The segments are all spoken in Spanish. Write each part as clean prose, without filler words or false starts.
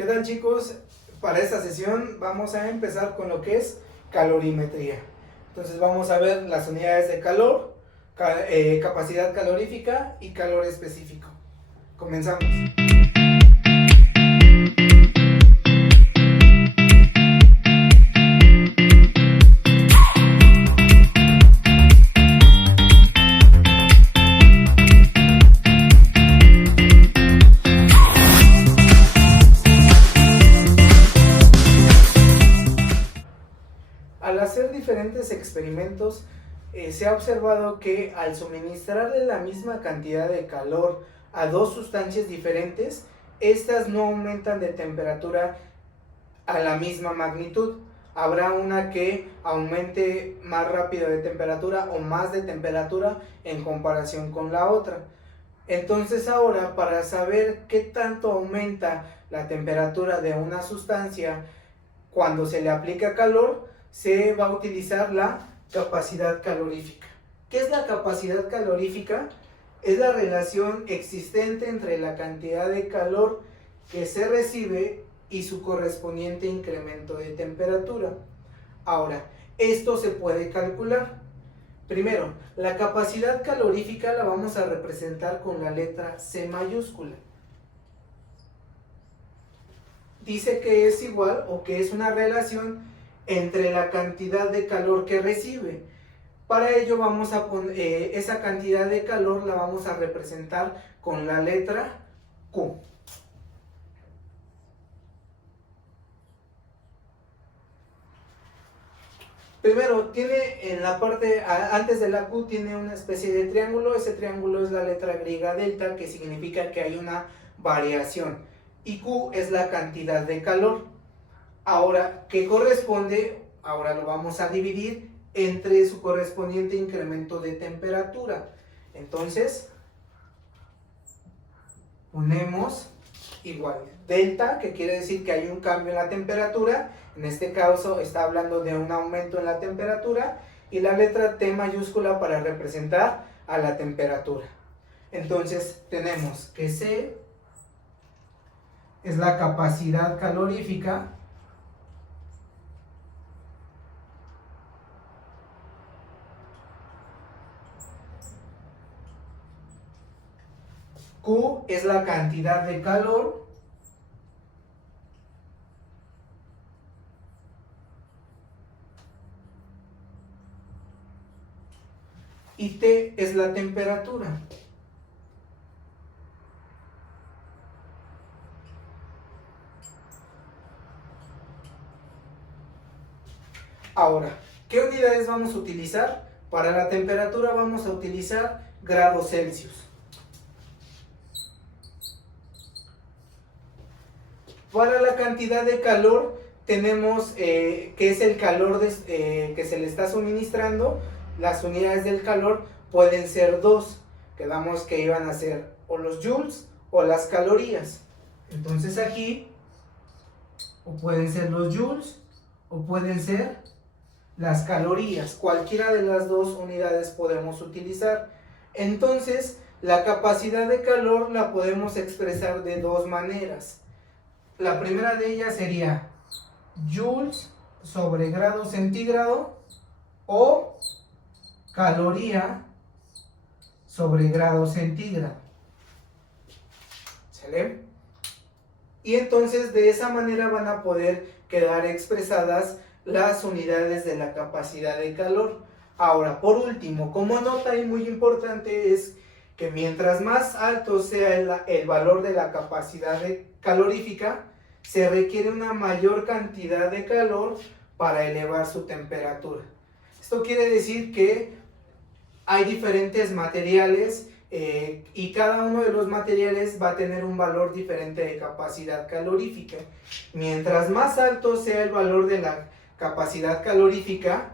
¿Qué tal, chicos? Para esta sesión vamos a empezar con lo que es calorimetría. Entonces vamos a ver las unidades de calor, capacidad calorífica y calor específico. Comenzamos. Al hacer diferentes experimentos, se ha observado que al suministrarle la misma cantidad de calor a dos sustancias diferentes, estas no aumentan de temperatura a la misma magnitud. Habrá una que aumente más rápido de temperatura o más de temperatura en comparación con la otra. Entonces ahora, para saber qué tanto aumenta la temperatura de una sustancia cuando se le aplica calor, se va a utilizar la capacidad calorífica. ¿Qué es la capacidad calorífica? Es la relación existente entre la cantidad de calor que se recibe y su correspondiente incremento de temperatura. Ahora, esto se puede calcular. Primero, la capacidad calorífica la vamos a representar con la letra C mayúscula. Dice que es igual o que es una relación entre la cantidad de calor que recibe. Para ello vamos a poner esa cantidad de calor la vamos a representar con la letra Q. Primero, tiene en la parte, antes de la Q, tiene una especie de triángulo. Ese triángulo es la letra griega delta, que significa que hay una variación. Y Q es la cantidad de calor. Ahora, ¿qué corresponde? Ahora lo vamos a dividir entre su correspondiente incremento de temperatura. Entonces, ponemos igual delta, que quiere decir que hay un cambio en la temperatura. En este caso está hablando de un aumento en la temperatura, y la letra T mayúscula para representar a la temperatura. Entonces tenemos que C es la capacidad calorífica Q es la cantidad de calor y T es la temperatura. Ahora, ¿qué unidades vamos a utilizar? Para la temperatura vamos a utilizar grados Celsius. Para la cantidad de calor tenemos que es el calor que se le está suministrando. Las unidades del calor pueden ser dos. Quedamos que iban a ser o los joules o las calorías. Entonces aquí o pueden ser los joules o pueden ser las calorías. Cualquiera de las dos unidades podemos utilizar. Entonces la capacidad de calor la podemos expresar de dos maneras. La primera de ellas sería joules sobre grado centígrado o caloría sobre grado centígrado. ¿Sale? Y entonces de esa manera van a poder quedar expresadas las unidades de la capacidad de calor. Ahora, por último, como nota y muy importante, es que mientras más alto sea el valor de la capacidad calorífica, se requiere una mayor cantidad de calor para elevar su temperatura. Esto quiere decir que hay diferentes materiales y cada uno de los materiales va a tener un valor diferente de capacidad calorífica. Mientras más alto sea el valor de la capacidad calorífica,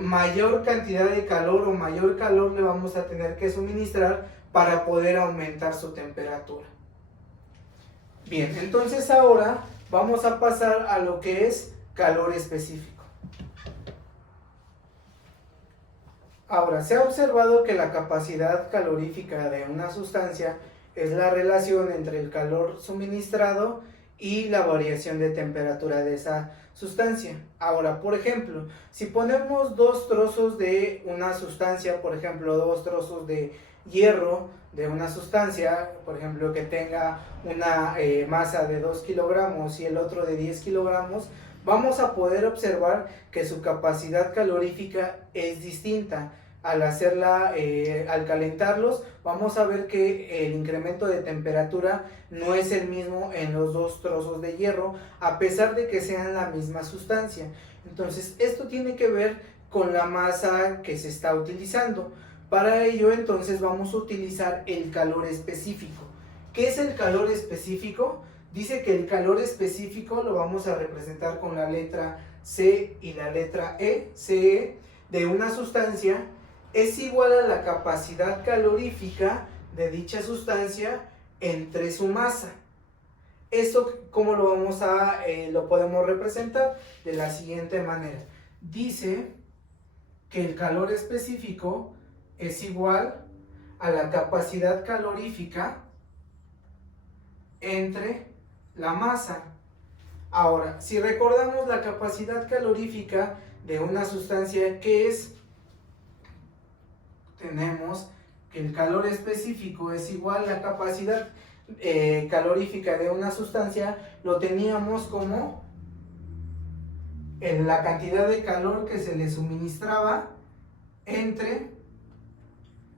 mayor cantidad de calor o mayor calor le vamos a tener que suministrar para poder aumentar su temperatura. Bien, entonces ahora vamos a pasar a lo que es calor específico. Ahora, se ha observado que la capacidad calorífica de una sustancia es la relación entre el calor suministrado y la variación de temperatura de esa sustancia. Ahora, por ejemplo, si ponemos dos trozos de una sustancia, por ejemplo, dos trozos de hierro de una sustancia, por ejemplo, que tenga una masa de 2 kilogramos y el otro de 10 kilogramos, vamos a poder observar que su capacidad calorífica es distinta. Al calentarlos, vamos a ver que el incremento de temperatura no es el mismo en los dos trozos de hierro, a pesar de que sean la misma sustancia. Entonces, esto tiene que ver con la masa que se está utilizando. Para ello, entonces, vamos a utilizar el calor específico. ¿Qué es el calor específico? Dice que el calor específico lo vamos a representar con la letra C y la letra E. CE de una sustancia es igual a la capacidad calorífica de dicha sustancia entre su masa. ¿Esto cómo lo podemos representar? De la siguiente manera. Dice que el calor específico es igual a la capacidad calorífica entre la masa. Ahora, si recordamos la capacidad calorífica de una sustancia, ¿qué es? Tenemos que el calor específico es igual a la capacidad calorífica de una sustancia, lo teníamos como en la cantidad de calor que se le suministraba entre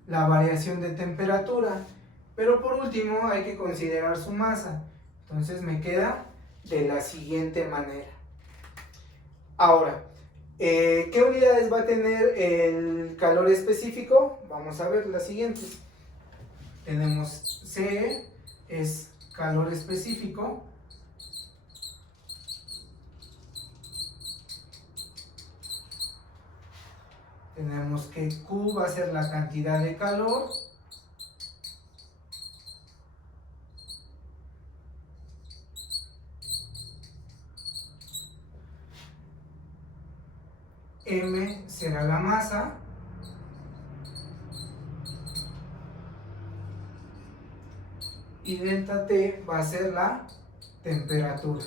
la variación de temperatura. Pero por último hay que considerar su masa. Entonces me queda de la siguiente manera. Ahora, ¿qué unidades va a tener el calor específico? Vamos a ver las siguientes. Tenemos CE, es calor específico. Tenemos que Q va a ser la cantidad de calor. M será la masa. Y delta T va a ser la temperatura.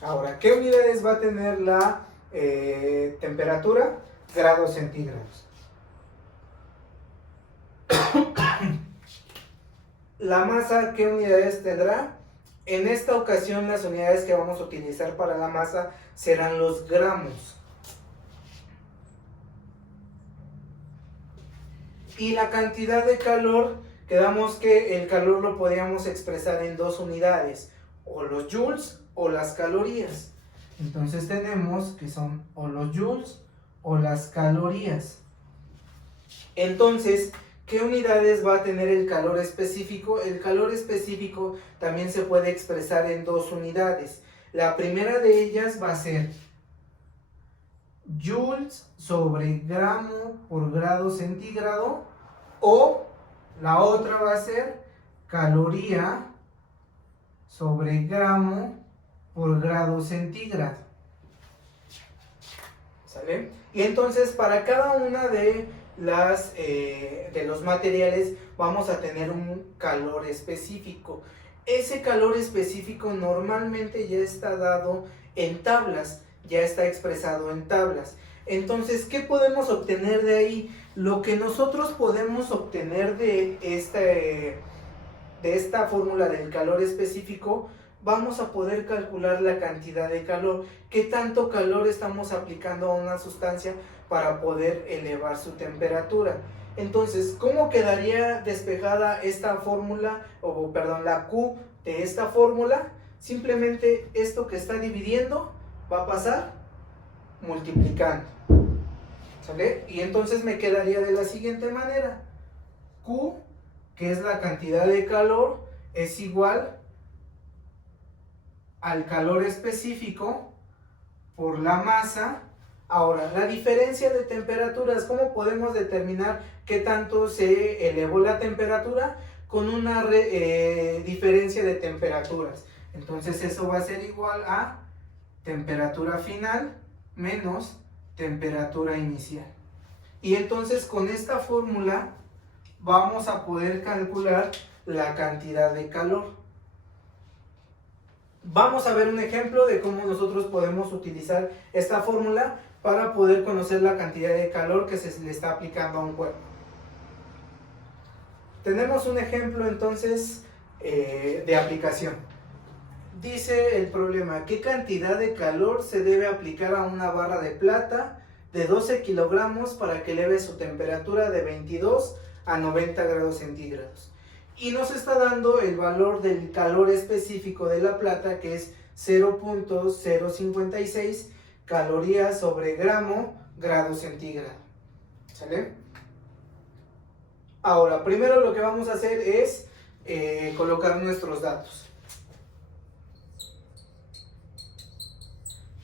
Ahora, ¿qué unidades va a tener la temperatura? Grados centígrados. La masa, ¿qué unidades tendrá? En esta ocasión las unidades que vamos a utilizar para la masa serán los gramos. Y la cantidad de calor, quedamos que el calor lo podíamos expresar en dos unidades, o los joules o las calorías. Entonces tenemos que son o los joules o las calorías. Entonces, ¿qué unidades va a tener el calor específico? El calor específico también se puede expresar en dos unidades. La primera de ellas va a ser joules sobre gramo por grado centígrado, o la otra va a ser caloría sobre gramo por grado centígrado. ¿Sale? Y entonces para cada una de los materiales vamos a tener un calor específico. Ese calor específico normalmente ya está dado en tablas, ya está expresado en tablas. Entonces, ¿qué podemos obtener de ahí? Lo que nosotros podemos obtener de esta fórmula del calor específico, vamos a poder calcular la cantidad de calor. ¿Qué tanto calor estamos aplicando a una sustancia para poder elevar su temperatura? Entonces, ¿cómo quedaría despejada esta fórmula, la Q de esta fórmula? Simplemente esto que está dividiendo va a pasar multiplicando. ¿Sale? Y entonces me quedaría de la siguiente manera. Q, que es la cantidad de calor, es igual al calor específico por la masa. Ahora, la diferencia de temperaturas, ¿cómo podemos determinar qué tanto se elevó la temperatura? Con una diferencia de temperaturas. Entonces eso va a ser igual a temperatura final menos temperatura inicial. Y entonces con esta fórmula vamos a poder calcular la cantidad de calor. Vamos a ver un ejemplo de cómo nosotros podemos utilizar esta fórmula para poder conocer la cantidad de calor que se le está aplicando a un cuerpo. Tenemos un ejemplo entonces de aplicación. Dice el problema: ¿qué cantidad de calor se debe aplicar a una barra de plata de 12 kilogramos para que eleve su temperatura de 22 a 90 grados centígrados? Y nos está dando el valor del calor específico de la plata, que es 0.056 calorías sobre grado centígrado. ¿Sale? Ahora, primero lo que vamos a hacer es colocar nuestros datos.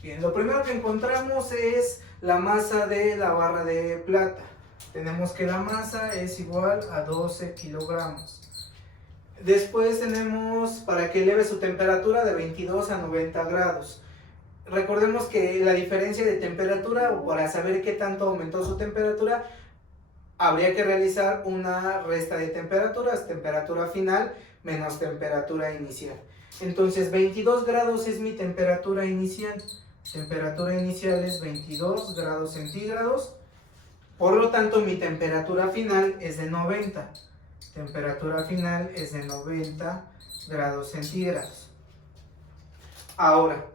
Bien, lo primero que encontramos es la masa de la barra de plata. Tenemos que la masa es igual a 12 kilogramos. Después tenemos para que eleve su temperatura de 22 a 90 grados. Recordemos que la diferencia de temperatura, o para saber qué tanto aumentó su temperatura, habría que realizar una resta de temperaturas, temperatura final menos temperatura inicial. Entonces 22 grados es mi temperatura inicial. Temperatura inicial es 22 grados centígrados. Por lo tanto, mi temperatura final es de 90. Temperatura final es de 90 grados centígrados. Ahora,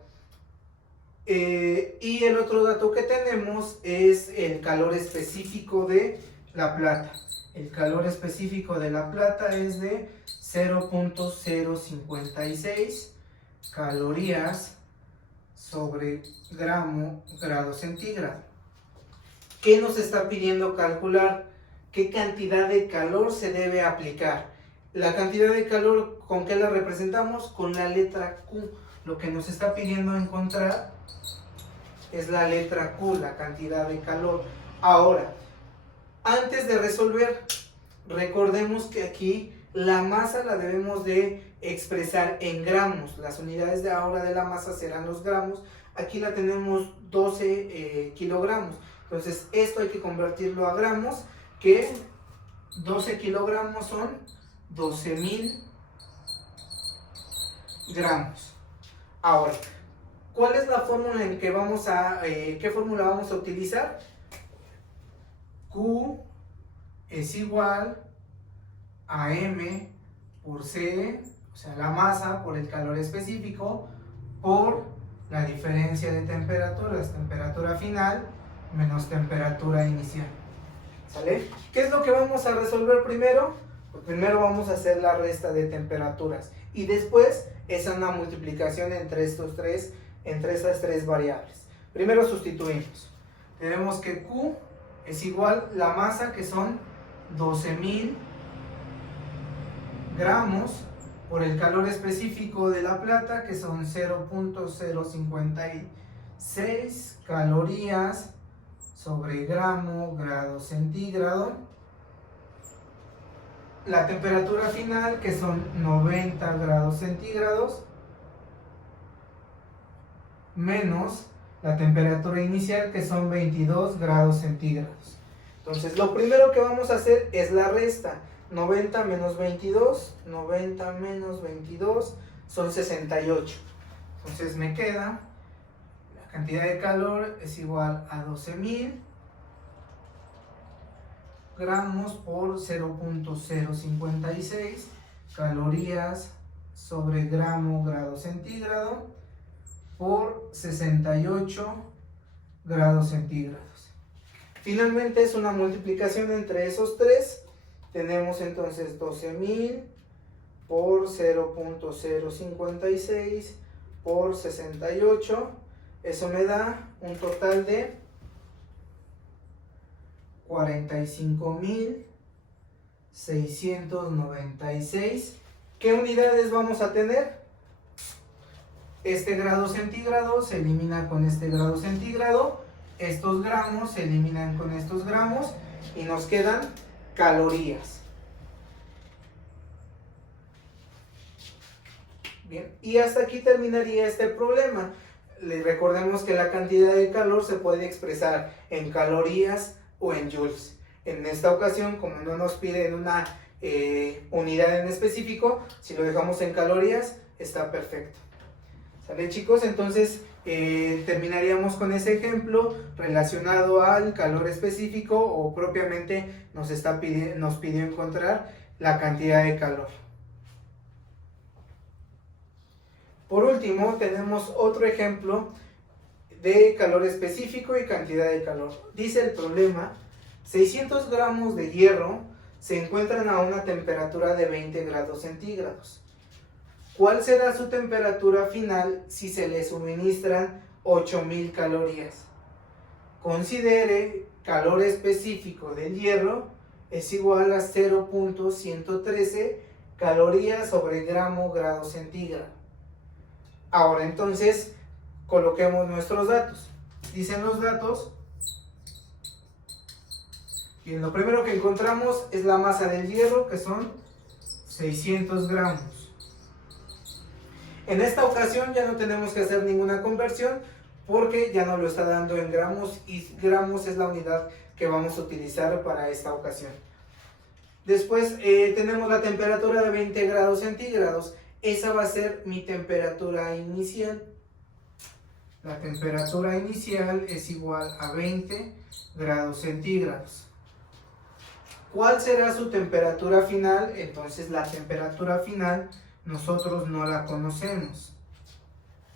y el otro dato que tenemos es el calor específico de la plata. El calor específico de la plata es de 0.056 calorías sobre grado centígrado. ¿Qué nos está pidiendo calcular? ¿Qué cantidad de calor se debe aplicar? La cantidad de calor, ¿con qué la representamos? Con la letra Q. Lo que nos está pidiendo encontrar es la letra Q, la cantidad de calor. Ahora, antes de resolver, recordemos que aquí la masa la debemos de expresar en gramos. Las unidades de ahora de la masa serán los gramos. Aquí la tenemos 12 kilogramos. Entonces esto hay que convertirlo a gramos, que 12 kilogramos son 12.000 gramos. Ahora, ¿cuál es la fórmula en que vamos a, qué fórmula vamos a utilizar? Q es igual a M por C, o sea, la masa por el calor específico, por la diferencia de temperaturas, temperatura final menos temperatura inicial. ¿Sale? ¿Qué es lo que vamos a resolver primero? Pues primero vamos a hacer la resta de temperaturas y después es una multiplicación entre esas tres variables. Primero sustituimos. Tenemos que Q es igual a la masa, que son 12.000 gramos, por el calor específico de la plata, que son 0.056 calorías sobre grado centígrado. La temperatura final, que son 90 grados centígrados, menos la temperatura inicial, que son 22 grados centígrados. Entonces, lo primero que vamos a hacer es la resta. 90 menos 22, 90 menos 22 son 68. Entonces me queda, la cantidad de calor es igual a 12.000 gramos por 0.056 calorías sobre grado centígrado por 68 grados centígrados. Finalmente es una multiplicación entre esos tres. Tenemos entonces 12.000 por 0.056 por 68. Eso me da un total de 45.696. ¿Qué unidades vamos a tener? Este grado centígrado se elimina con este grado centígrado. Estos gramos se eliminan con estos gramos y nos quedan calorías. Bien, y hasta aquí terminaría este problema. Recordemos que la cantidad de calor se puede expresar en calorías o en joules. En esta ocasión, como no nos piden una unidad en específico, si lo dejamos en calorías, está perfecto. ¿Sale, chicos? Entonces terminaríamos con ese ejemplo relacionado al calor específico, o propiamente nos pidió encontrar la cantidad de calor. Por último, tenemos otro ejemplo de calor específico y cantidad de calor. Dice el problema: 600 gramos de hierro se encuentran a una temperatura de 20 grados centígrados. ¿Cuál será su temperatura final si se le suministran 8000 calorías? Considere calor específico del hierro es igual a 0.113 calorías sobre grado centígrado. Ahora entonces coloquemos nuestros datos. Dicen los datos. Bien, lo primero que encontramos es la masa del hierro, que son 600 gramos. En esta ocasión ya no tenemos que hacer ninguna conversión porque ya nos lo está dando en gramos, y gramos es la unidad que vamos a utilizar para esta ocasión. Después tenemos la temperatura de 20 grados centígrados. Esa va a ser mi temperatura inicial. La temperatura inicial es igual a 20 grados centígrados. ¿Cuál será su temperatura final? Entonces la temperatura final nosotros no la conocemos.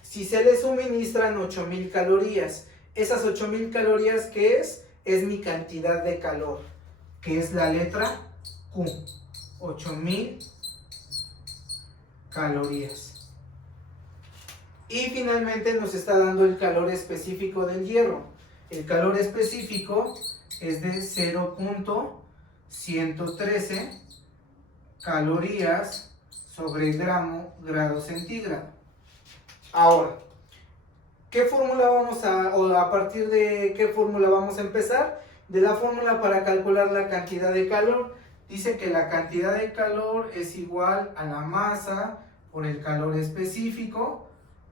Si se le suministran 8000 calorías, esas 8000 calorías, ¿qué es? Es mi cantidad de calor, que es la letra Q. 8000 calorías. Y finalmente nos está dando el calor específico del hierro. El calor específico es de 0.113 calorías sobre grado centígrado. Ahora, ¿qué fórmula a partir de qué fórmula vamos a empezar? De la fórmula para calcular la cantidad de calor. Dice que la cantidad de calor es igual a la masa por el calor específico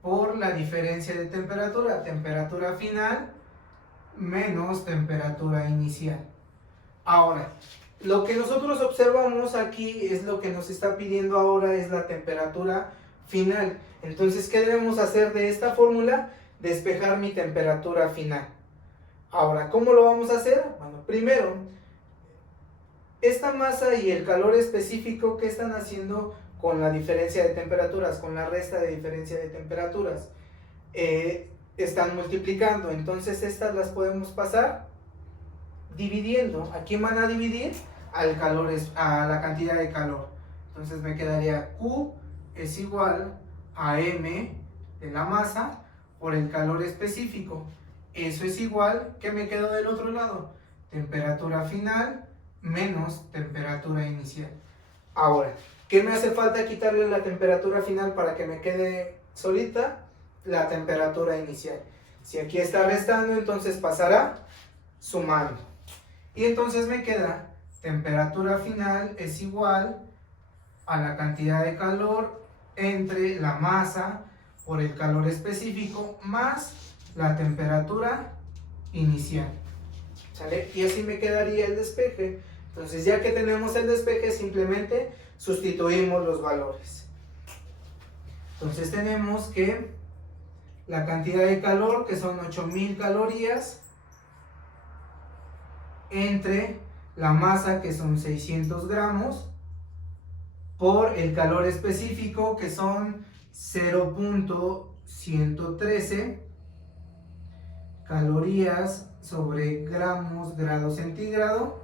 por la diferencia de temperatura. Temperatura final menos temperatura inicial. Ahora, lo que nosotros observamos aquí es lo que nos está pidiendo ahora, es la temperatura final. Entonces, ¿qué debemos hacer de esta fórmula? Despejar mi temperatura final. Ahora, ¿cómo lo vamos a hacer? Bueno, primero, esta masa y el calor específico, ¿qué están haciendo con la diferencia de temperaturas? Con la resta de diferencia de temperaturas. Están multiplicando, entonces estas las podemos pasar dividiendo. ¿A quién van a dividir? A la cantidad de calor. Entonces me quedaría Q es igual a M de la masa por el calor específico. Eso es igual, ¿qué me quedó del otro lado? Temperatura final menos temperatura inicial. Ahora, ¿qué me hace falta quitarle la temperatura final para que me quede solita? La temperatura inicial. Si aquí está restando, entonces pasará sumando. Y entonces me queda temperatura final es igual a la cantidad de calor entre la masa por el calor específico más la temperatura inicial. ¿Sale? Y así me quedaría el despeje. Entonces, ya que tenemos el despeje, simplemente sustituimos los valores. Entonces tenemos que la cantidad de calor, que son 8000 calorías, entre la masa, que son 600 gramos, por el calor específico, que son 0.113 calorías sobre grado centígrado.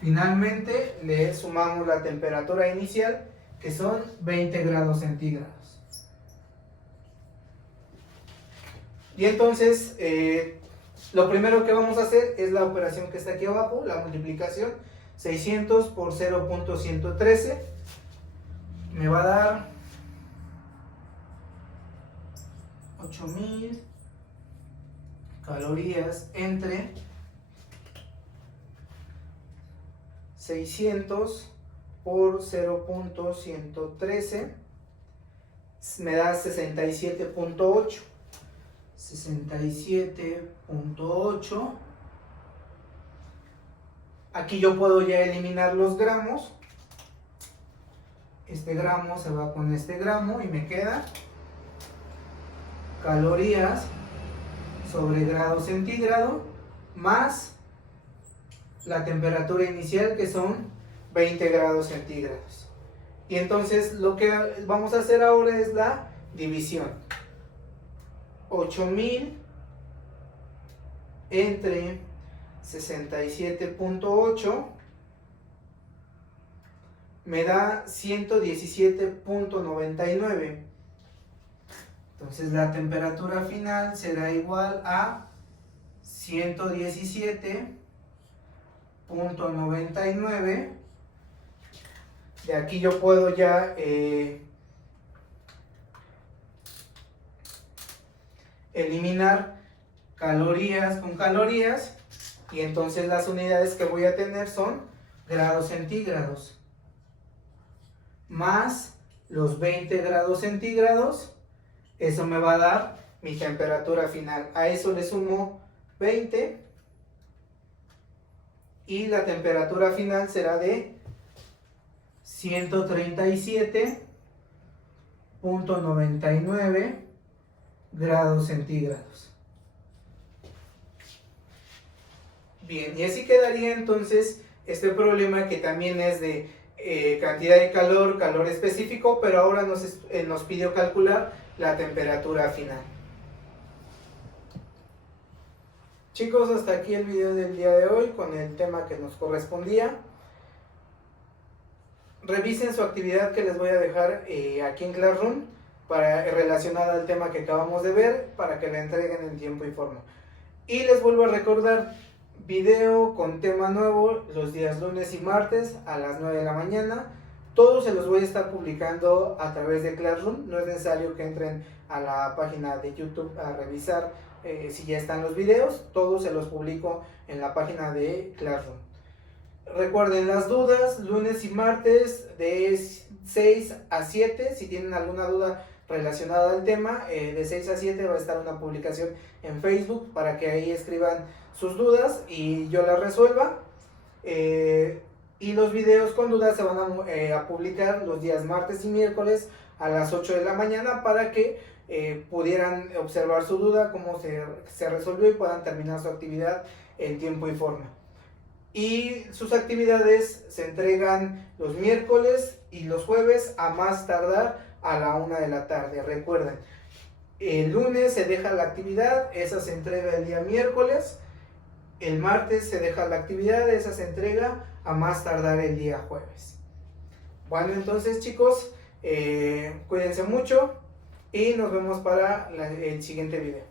Finalmente le sumamos la temperatura inicial, que son 20 grados centígrados. Y entonces lo primero que vamos a hacer es la operación que está aquí abajo, la multiplicación. 600 por 0.113 me va a dar 8000 calorías entre 600 por 0.113 me da 67.8. 67.8 Aquí yo puedo ya eliminar los gramos. Este gramo se va con este gramo y me queda calorías sobre grado centígrado más la temperatura inicial, que son 20 grados centígrados. Y entonces lo que vamos a hacer ahora es la división. 8000 entre 67.8 me da 117.99. Entonces la temperatura final será igual a 117.99. De aquí yo puedo ya eliminar calorías con calorías, y entonces las unidades que voy a tener son grados centígrados más los 20 grados centígrados. Eso me va a dar mi temperatura final. A eso le sumo 20 y la temperatura final será de 137.99 grados centígrados. Bien, y así quedaría entonces este problema, que también es de cantidad de calor, calor específico, pero ahora nos pidió calcular la temperatura final. Chicos, hasta aquí el video del día de hoy con el tema que nos correspondía. Revisen su actividad que les voy a dejar aquí en Classroom relacionada al tema que acabamos de ver, para que la entreguen en tiempo y forma. Y les vuelvo a recordar, video con tema nuevo los días lunes y martes a las 9 de la mañana. Todos se los voy a estar publicando a través de Classroom. No es necesario que entren a la página de YouTube a revisar si ya están los videos. Todos se los publico en la página de Classroom. Recuerden las dudas, lunes y martes de 6 a 7. Si tienen alguna duda relacionada al tema, de 6 a 7 va a estar una publicación en Facebook para que ahí escriban sus dudas y yo las resuelva. Y los videos con dudas se van a publicar los días martes y miércoles a las 8 de la mañana, para que pudieran observar su duda, cómo se resolvió, y puedan terminar su actividad en tiempo y forma. Y sus actividades se entregan los miércoles y los jueves a más tardar a la 1 de la tarde. Recuerden, el lunes se deja la actividad, esa se entrega el día miércoles. El martes se deja la actividad, esa se entrega a más tardar el día jueves. Bueno, entonces chicos, cuídense mucho y nos vemos para el siguiente video.